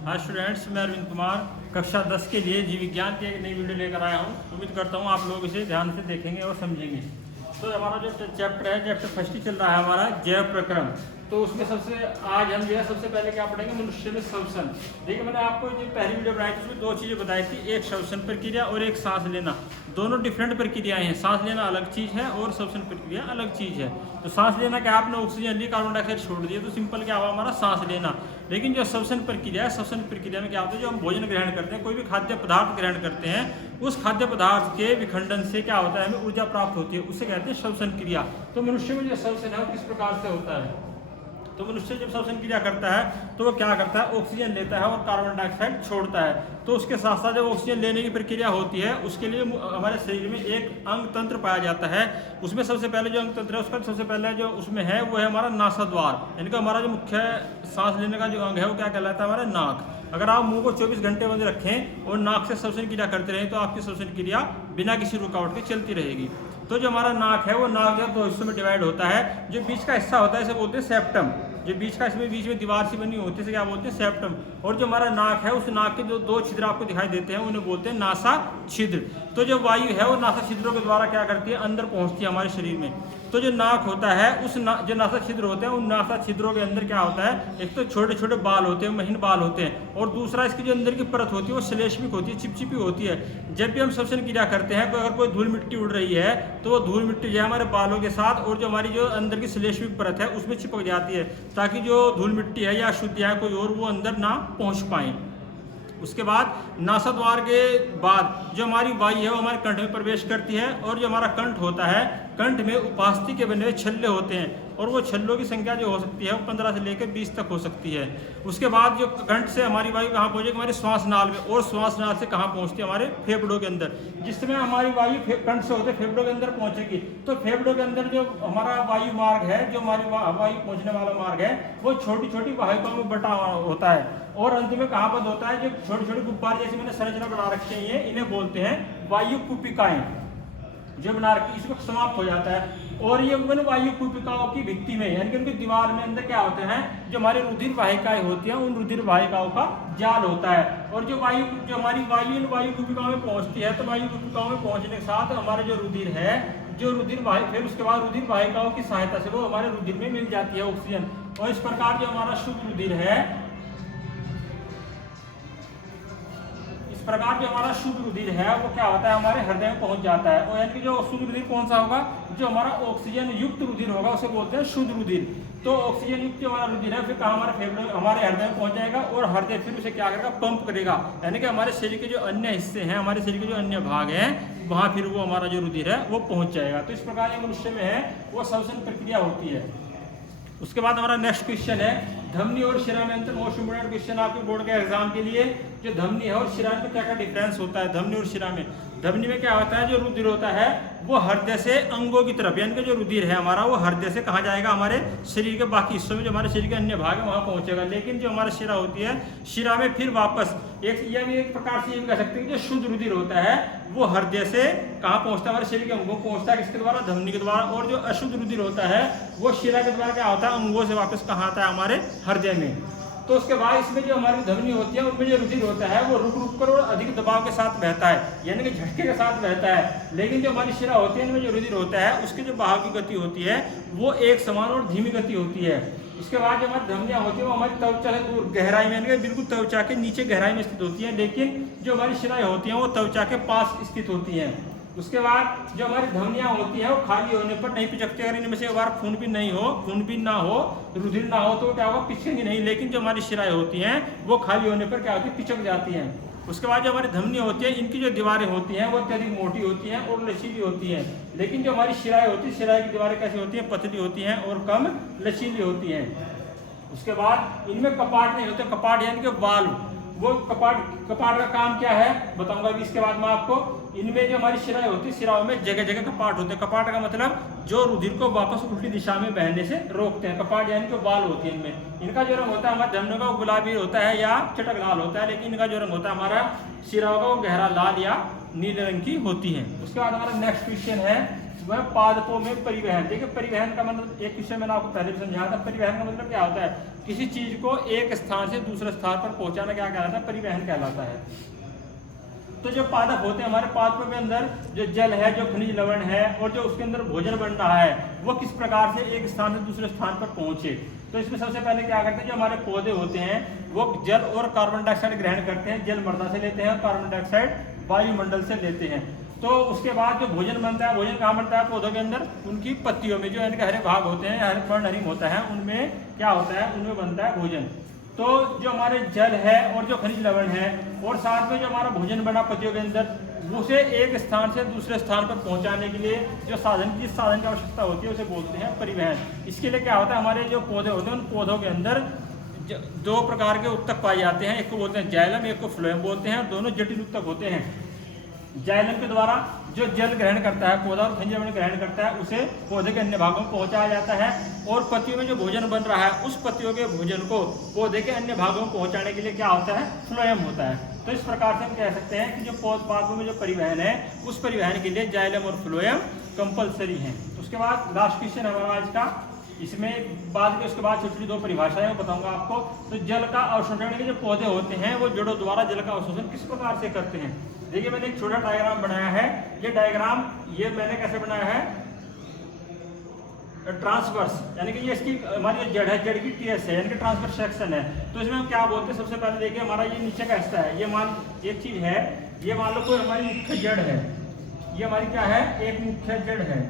हाँ स्टूडेंट्स, मैं अरविंद कुमार कक्षा 10 के लिए जीव विज्ञान की एक नई वीडियो लेकर आया हूँ। उम्मीद करता हूँ आप लोग इसे ध्यान से देखेंगे और समझेंगे। तो हमारा जो चैप्टर है, चैप्टर फर्स्ट ही चल रहा है हमारा जैव प्रक्रम। तो उसमें आज हम जो है सबसे पहले क्या पढ़ेंगे, मनुष्य में श्वसन। देखिए, मैंने आपको जो पहली वीडियो बनाई थी उसमें दो चीज़ें बताई थी, एक श्वसन प्रक्रिया और एक सांस लेना। दोनों डिफरेंट प्रक्रियाएं हैं। सांस लेना अलग चीज़ है और श्वसन प्रक्रिया अलग चीज़ है। तो सांस लेना क्या, आपने ऑक्सीजन ली, कार्बन डाइऑक्साइड छोड़ दिया, तो सिंपल क्या हुआ हमारा सांस लेना। लेकिन जो श्वसन प्रक्रिया है, श्वसन प्रक्रिया में क्या होता है, जो हम भोजन ग्रहण करते हैं, कोई भी खाद्य पदार्थ ग्रहण करते हैं, उस खाद्य पदार्थ के विखंडन से क्या होता है, हमें ऊर्जा प्राप्त होती है, उसे कहते हैं श्वसन क्रिया। तो मनुष्य में जो श्वसन है वो किस प्रकार से होता है। तो मनुष्य जब श्वसन क्रिया करता है तो वो क्या करता है, ऑक्सीजन लेता है और कार्बन डाइऑक्साइड छोड़ता है। तो उसके साथ साथ जब ऑक्सीजन लेने की प्रक्रिया होती है, उसके लिए हमारे शरीर में एक अंग तंत्र पाया जाता है। उसमें सबसे पहले जो अंग तंत्र है, उसका सबसे पहले जो उसमें है वो है हमारा नासाद्वार। यानी कि हमारा जो मुख्य सांस लेने का जो अंग है वो क्या कहलाता है, हमारा नाक। अगर आप मुंह को 24 घंटे बंद रखें और नाक से श्वसन क्रिया करते रहें तो आपकी श्वसन क्रिया बिना किसी रुकावट के चलती रहेगी। तो जो हमारा नाक है वो नाक जो दो हिस्सों में डिवाइड होता है। जो बीच का हिस्सा होता है इसे बोलते हैं सेप्टम। जो बीच का, इसमें बीच में दीवार सी बनी होती है, इसे क्या बोलते हैं, सेप्टम। और जो हमारा नाक है, उस नाक के जो दो छिद्र आपको दिखाई देते हैं उन्हें बोलते हैं नासा छिद्र। तो जो वायु है वो नासा छिद्रों के द्वारा क्या करती है, अंदर पहुंचती है हमारे शरीर में। तो जो नाक होता है, उस जो नासा छिद्र होते हैं, उन नासा छिद्रों के अंदर क्या होता है, एक तो छोटे छोटे बाल होते हैं, महीन बाल होते हैं, और दूसरा इसकी जो अंदर की परत होती है वो श्लेष्मिक होती है, चिपचिपी होती है। जब भी हम श्वसन क्रिया करते हैं, अगर कोई धूल मिट्टी उड़ रही है तो वो धूल मिट्टी जो है हमारे बालों के साथ और जो हमारी जो अंदर की श्लेष्मिक परत है उसमें चिपक जाती है, ताकि जो धूल मिट्टी है या अशुद्धि है कोई और वो अंदर ना पहुंच पाए। उसके बाद नासाद्वार के बाद जो हमारी वायु है वो हमारे कंठ में प्रवेश करती है, और जो हमारा कंठ होता है, कंठ में उपास्थि के बने हुए छल्ले होते हैं, और वो छल्लों की संख्या जो हो सकती है वो 15 से लेकर 20 तक हो सकती है। उसके बाद जो कंठ से हमारी वायु कहाँ पहुँचेगी, हमारे श्वास नाल में, और श्वास नाल से कहाँ पहुँचती है, हमारे फेफड़ों के अंदर। जिस समय हमारी वायु कंठ से होते फेफड़ों के अंदर पहुँचेगी, तो फेफड़ों के अंदर जो हमारा वायु मार्ग है, जो हमारी वायु पहुँचने वाला मार्ग है, वो छोटी छोटी वाहिकाओं में बटा होता है, और अंत में कहाँ बंद होता है, जो छोटे छोटे गुब्बारे जैसे मैंने संरचना बना रखी है, इन्हें बोलते हैं वायु कुपिकाएं। जो बना रखी इसको समाप्त हो जाता है, और ये वायु कुपिकाओं की भित्ति में, यानी कि उनकी दीवार में अंदर क्या होते हैं, जो हमारी रुधिर वाहिकाएं होती हैं, उन रुधिर वाहिकाओं का जाल होता है। और जो हमारी वायु इन वायु कुपिकाओं में पहुंचती है, तो वायु कुपिकाओं में पहुंचने के साथ हमारे जो रुधिर है, जो रुधिर फिर उसके बाद रुधिर वाहिकाओं की सहायता से वो हमारे रुधिर में मिल जाती है ऑक्सीजन। और इस प्रकार जो हमारा शुद्ध रुधिर है, प्रकार जो हमारा शुद्ध रुधिर है वो क्या होता है, हमारे हृदय में पहुंच जाता है। और यानी कि जो शुद्ध रुधिर कौन सा होगा, जो हमारा ऑक्सीजन युक्त रुधिर होगा उसे बोलते हैं शुद्ध रुधिर। तो ऑक्सीजन युक्त जो हमारा रुधिर है फिर कहाँ, हमारे फेफड़े हमारे हृदय में पहुंच जाएगा, और हृदय फिर उसे क्या करेगा, पंप करेगा। यानी कि हमारे शरीर के जो अन्य हिस्से हैं, हमारे शरीर के जो अन्य भाग हैं, वहाँ फिर वो हमारा जो रुधिर है वो पहुंच जाएगा। तो इस प्रकार जो मनुष्य में है वो श्वसन प्रक्रिया होती है। उसके बाद हमारा नेक्स्ट क्वेश्चन है, धमनी और शिरा में अंतर। मोस्ट इंपोर्टेंट क्वेश्चन आपके बोर्ड के एग्जाम के लिए, जो धमनी है और शिरा में क्या क्या डिफरेंस होता है। धमनी और शिरा में, धमनी में क्या होता है, जो रुधिर होता है वो हृदय से अंगों की तरफ, यानी कि जो रुधिर है हमारा वो हृदय से कहाँ जाएगा, हमारे शरीर के बाकी हिस्सों में, जो हमारे शरीर के अन्य भाग है वहाँ पहुँचेगा। लेकिन जो हमारा शिरा होती है, शिरा में फिर वापस यह भी एक प्रकार से ये भी कह सकते हैं कि जो शुद्ध रुधिर होता है वो हृदय से कहाँ पहुँचता है, हमारे शरीर के अंगों पहुँचता है, किसके द्वारा, धमनी के द्वारा। और जो अशुद्ध रुधिर होता है वो शिरा के द्वारा क्या होता है, अंगों से वापस कहाँ आता है, हमारे हृदय में। तो उसके बाद इसमें जो हमारी धमनी होती है उनमें जो रुधिर होता है वो रुक रुक कर और अधिक दबाव के साथ बहता है, यानी कि झटके के साथ बहता है। लेकिन जो हमारी शिरा होती है इनमें जो रुधिर होता है उसकी जो बहाव की गति होती है वो एक समान और धीमी गति होती है। उसके बाद जो हमारी धमनियाँ होती है वो हमारी त्वचा से दूर गहराई में, यानी कि बिल्कुल त्वचा के नीचे गहराई में स्थित होती है, लेकिन जो हमारी शिराएं होती हैं वो त्वचा के पास स्थित होती हैं। उसके बाद जो हमारी धमनियाँ होती है वो खाली होने पर नहीं पिचकती। अगर इनमें से एक बार खून भी ना हो, रुधिर ना हो, तो क्या होगा, पिचकेंगी नहीं। लेकिन जो हमारी शिराएं होती हैं वो खाली होने पर क्या होती है, पिचक जाती हैं। उसके बाद जो हमारी धमनियाँ होती है इनकी जो दीवारें होती हैं वो अत्यधिक मोटी होती हैं और लचीली होती हैं। लेकिन जो हमारी शिराएं होती है, शिराएं की दीवारें कैसी होती हैं, पतली होती हैं और कम लचीली होती हैं। उसके बाद इनमें कपाट नहीं होते, कपाट यानी कि वाल्व। वो कपाट का काम क्या है बताऊंगा अभी इसके बाद मैं आपको। इनमें जो हमारी शिराएं होती है, शिराओं में जगह जगह कपाट होते हैं। कपाट का मतलब जो रुधिर को वापस उल्टी दिशा में बहने से रोकते हैं। कपाट यानी कि बाल होती है इनमें। इनका जो रंग होता है हमारे धमनियों का गुलाबी होता है या चटक लाल होता है, लेकिन इनका जो रंग होता है हमारा शिराओं का वो गहरा लाल या नीले रंग की होती है। उसके बाद हमारा नेक्स्ट क्वेश्चन है वह पादपों में परिवहन। देखिए परिवहन का मतलब एक क्वेश्चन मैंने आपको पहले भी समझाया था। परिवहन का मतलब क्या होता है किसी चीज को एक स्थान से दूसरे स्थान पर पहुंचाना क्या कहलाता है? परिवहन कहलाता है। तो जो पादप होते हैं हमारे पादपों के अंदर जो जल है, जो खनिज लवण है और जो उसके अंदर भोजन बन रहा है वो किस प्रकार से एक स्थान से दूसरे स्थान पर पहुंचे। तो इसमें सबसे पहले क्या करते हैं, जो हमारे पौधे होते हैं वो जल और कार्बन डाइऑक्साइड ग्रहण करते हैं। जल मृदा से लेते हैं और कार्बन डाइऑक्साइड वायुमंडल से लेते हैं। तो उसके बाद जो भोजन बनता है, भोजन कहाँ बनता है? पौधों के अंदर उनकी पत्तियों में, जो इनके हरे भाग होते हैं, हरे पर्णहरिम होता है, उनमें क्या होता है? उनमें बनता है भोजन। तो जो हमारे जल है और जो खनिज लवण है और साथ में जो हमारा भोजन बना पत्तियों के अंदर, उसे एक स्थान से दूसरे स्थान पर पहुंचाने के लिए जो साधन, जिस साधन की आवश्यकता होती है उसे बोलते हैं परिवहन। इसके लिए क्या होता है, हमारे जो पौधे होते हैं उन पौधों के अंदर दो प्रकार के उत्तक पाए जाते हैं। एक को बोलते हैं जाइलम, एक को फ्लोएम बोलते हैं। दोनों जटिल उत्तक होते हैं। जाइलम के द्वारा जो जल ग्रहण करता है पौधा और खनिज लवण ग्रहण करता है, उसे पौधे के अन्य भागों में पहुंचाया जाता है। और पत्तियों में जो भोजन बन रहा है उस पत्तियों के भोजन को पौधे के अन्य भागों में पहुंचाने के लिए क्या होता है? फ्लोएम होता है। तो इस प्रकार से हम कह सकते हैं कि जो पादपों में जो परिवहन है उस परिवहन के लिए जाइलम और फ्लोएम कंपलसरी है। उसके बाद लास्ट क्वेश्चन हमारा आज का, इसमें बाद के उसके बाद छोटी दो परिभाषाएं मैं बताऊंगा आपको। तो जल का अवशोषण के जो पौधे होते हैं वो जड़ों द्वारा जल का अवशोषण किस प्रकार से करते हैं। देखिए मैंने एक छोटा डायग्राम बनाया है। ये डायग्राम ये मैंने कैसे बनाया है? ट्रांसवर्स, यानी कि ये इसकी हमारी जो जड़ है, जड़ की टीएस है, यानी कि ट्रांसवर्स सेक्शन है। तो इसमें हम क्या बोलते हैं? सबसे पहले देखिए हमारा ये नीचे का हिस्सा है। ये मान एक चीज है, ये मान लो कोई हमारी मुख्य जड़ है। ये हमारी क्या है? एक मुख्य जड़ है।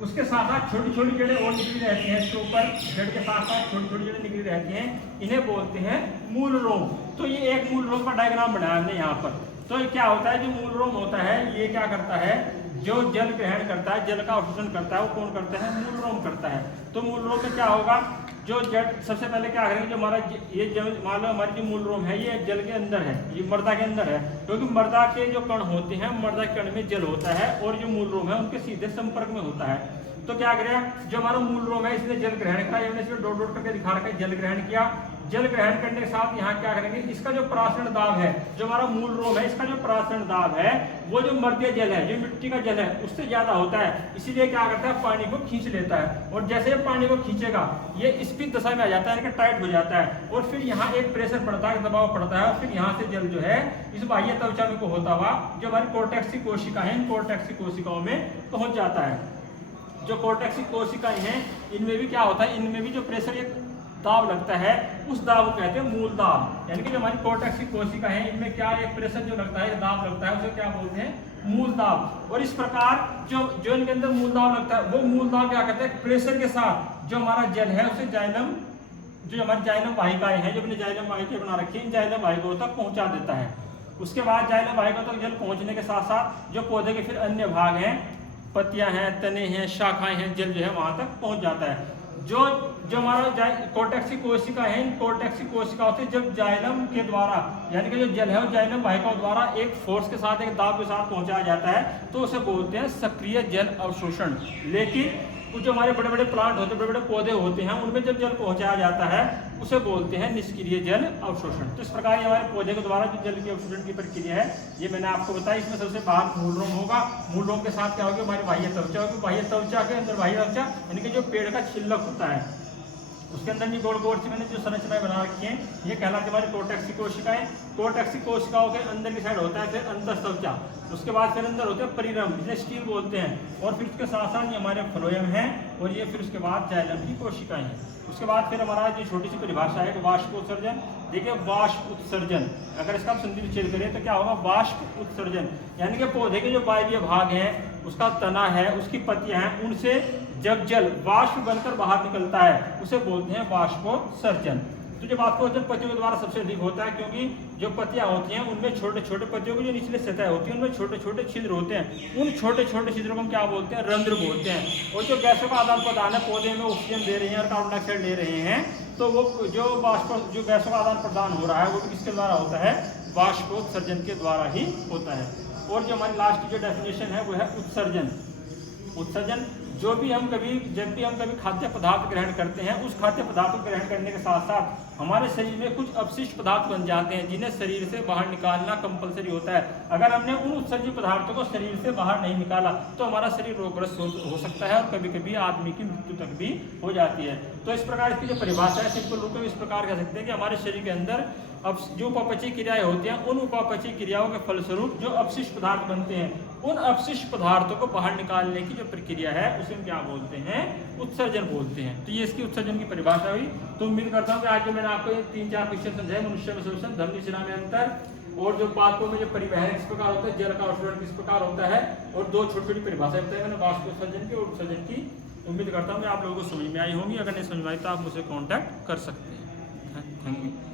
उसके साथ साथ छोटी छोटी जड़ें और निकली रहती हैं। इसके ऊपर जड़ के साथ साथ छोटी छोटी जड़ें निकली रहती हैं। इन्हें बोलते हैं मूल रोम। तो ये एक मूल रोम का डायग्राम बनाया हमने यहाँ पर। तो ये क्या होता है? जो मूल रोम होता है ये क्या करता है? जो जल ग्रहण करता है, जल का अवशोषण करता है, वो कौन करता है? मूल रोम करता है। तो मूल रोम में क्या होगा? जो जड़ सबसे पहले क्या करेंगे, जो हमारा ये जल, मान लो हमारी जो मूल रोम है ये जल के अंदर है, ये मृदा के अंदर है। क्योंकि मृदा के जो कण होते हैं, मृदा के कण में जल होता है और जो मूल रोम है उनके सीधे संपर्क में होता है। तो क्या करेगा? जो हमारा मूल रोम है इसने जल ग्रहण किया, हमने इसमें डॉट डॉट करके दिखा रखा है, जल ग्रहण किया। जल ग्रहण करने के साथ यहाँ क्या करेंगे? इसका जो परासरण दाब है, जो हमारा मूल रोम है इसका जो परासरण दाब है वो जो मर्दीय जल है, जो मिट्टी का जल है उससे ज्यादा होता है। इसीलिए क्या करता है? पानी को खींच लेता है। और जैसे पानी को खींचेगा ये स्पीड दशा में आ जाता है, यानी कि टाइट हो जाता है। और फिर यहाँ एक प्रेशर पड़ता है, दबाव पड़ता है और फिर यहाँ से जल जो है इस बाह्य त्वचा में को होता हुआ जो हमारी कोर्टेक्स की कोशिका है, इन कोर्टेक्स की कोशिकाओं में पहुंच जाता है। जो कोर्टेक्स की कोशिकाएं हैं इनमें भी क्या होता है? इनमें भी जो प्रेशर एक दाब लगता है उस दाब को कहते हैं मूल दाब। यानी कि जो हमारी कोर्टेक्स की कोशिका है इनमें क्या एक प्रेशर जो लगता है, दाब लगता है, उसे क्या बोलते हैं? मूल दाब। और इस प्रकार जो इनके अंदर मूल दाब लगता है वो मूल दाब क्या कहते हैं? प्रेशर के साथ जो हमारा जल है उसे जाइलम, जो हमारी जाइलम वाहिकाएं हैं, जो अपने जाइलम वाहिकाएं बना रखी है, इन जाइलम वाहिकाओं तक पहुंचा देता है। उसके बाद जाइलम वाहिकाओं तक जल पहुंचने के साथ साथ जो पौधे के फिर अन्य भाग हैं, पत्तियां हैं, तने हैं, शाखाएं हैं, जल जो है वहां तक पहुंच जाता है। जो हमारा कोर्टेक्स की कोशिका है, इन कोर्टेक्स की कोशिकाओं से जब जाइलम के द्वारा, यानी कि जो जल है वो जाइलम वाहिकाओं द्वारा एक फोर्स के साथ, एक दाब के साथ पहुंचाया जाता है, तो उसे बोलते हैं सक्रिय जल अवशोषण। लेकिन कुछ जो हमारे बड़े बड़े प्लांट होते हैं, बड़े बड़े पौधे होते हैं, उनमें जब जल पहुंचाया जाता है उसे बोलते हैं निष्क्रिय जल अवशोषण। तो इस प्रकार ये हमारे पौधे के द्वारा जो जल के अवशोषण की प्रक्रिया है ये मैंने आपको बताया। इसमें सबसे बाहर मूल रोम होगा, मूल रोम के साथ क्या होगा? हमारी बाह्य त्वचा होगी, बाह्य त्वचा के अंदर बाह्य त्वचा यानी कि जो पेड़ का छिलक होता है उसके अंदर ये गोल गोल से मैंने जो संरचनाएं बना रखी हैं ये कहलाती है हमारी कोर्टेक्स की कोशिकाएं। कोर्टेक्स की कोशिकाओं के अंदर की साइड होता है फिर अंतःत्वचा, उसके बाद फिर अंदर होते हैं परिरम, जिसे स्टील बोलते हैं। और फिर उसके साथ साथ ये हमारे फ्लोएम हैं और ये फिर उसके बाद जाइलम की कोशिकाएं हैं। उसके बाद फिर हमारा जो छोटी सी परिभाषा है वाष्प उत्सर्जन। देखिए वाष्प उत्सर्जन, अगर इसका संधि विच्छेद करें तो क्या होगा? वाष्प उत्सर्जन यानी कि पौधे के जो वायवीय भाग हैं, उसका तना है, उसकी पत्तियां हैं, उनसे जब जल वाष्प बनकर बाहर निकलता है उसे बोलते हैं वाष्पोत्सर्जन। तो जब वाष्पोत्सर्जन पत्तियों के द्वारा सबसे अधिक होता है, क्योंकि जो पत्तियां होती हैं उनमें छोटे छोटे पत्तियों की जो निचली सतह होती है उनमें छोटे छोटे छिद्र होते हैं। उन छोटे छोटे छिद्रों को हम क्या बोलते हैं? रंध्र बोलते हैं। और जो गैसों का आदान प्रदान है, पौधे में ऑक्सीजन दे रहे हैं और कार्बन डाइऑक्साइड ले रहे हैं, तो वो जो गैसों का आदान प्रदान हो रहा है वो किसके द्वारा होता है? वाष्पोत्सर्जन के द्वारा ही होता है। और जो हमारी लास्ट की जो डेफिनेशन है वो है उत्सर्जन। उत्सर्जन जब भी हम कभी खाद्य पदार्थ ग्रहण करते हैं, उस खाद्य पदार्थ को ग्रहण करने के साथ साथ हमारे शरीर में कुछ अपशिष्ट पदार्थ बन जाते हैं, जिन्हें शरीर से बाहर निकालना कंपलसरी होता है। अगर हमने उन उत्सर्जित पदार्थों को शरीर से बाहर नहीं निकाला तो हमारा शरीर रोगग्रस्त हो सकता है और कभी कभी आदमी की मृत्यु तक भी हो जाती है। तो इस प्रकार इसकी जो परिभाषा है सिंपल रूप में इस प्रकार कह सकते हैं कि हमारे शरीर के अंदर अब जो उपापचयी क्रियाएं होती हैं, उन उपापचयी क्रियाओं के फलस्वरूप जो अपशिष्ट पदार्थ बनते हैं, उन अपशिष्ट पदार्थों को बाहर निकालने की जो प्रक्रिया है उसे हम क्या बोलते हैं, उत्सर्जन बोलते हैं। तो ये इसकी उत्सर्जन की परिभाषा हुई। तो उम्मीद करता हूँ कि आज जो मैंने आपको 3-4 क्वेश्चन समझाए, मनुष्य में श्वसन, धमनी शिरा में अंतर, और जो पादपों में जो परिवहन किस प्रकार होता है, जल का अवशोषण किस प्रकार होता है, और 2 छोटी छोटी परिभाषाएं बताई मैंने, वाष्पोत्सर्जन की और उत्सर्जन की। उम्मीद करता हूँ कि आप लोगों को समझ में आई होंगी। अगर नहीं समझ में आई तो आप मुझसे कॉन्टैक्ट कर सकते हैं। Thank you.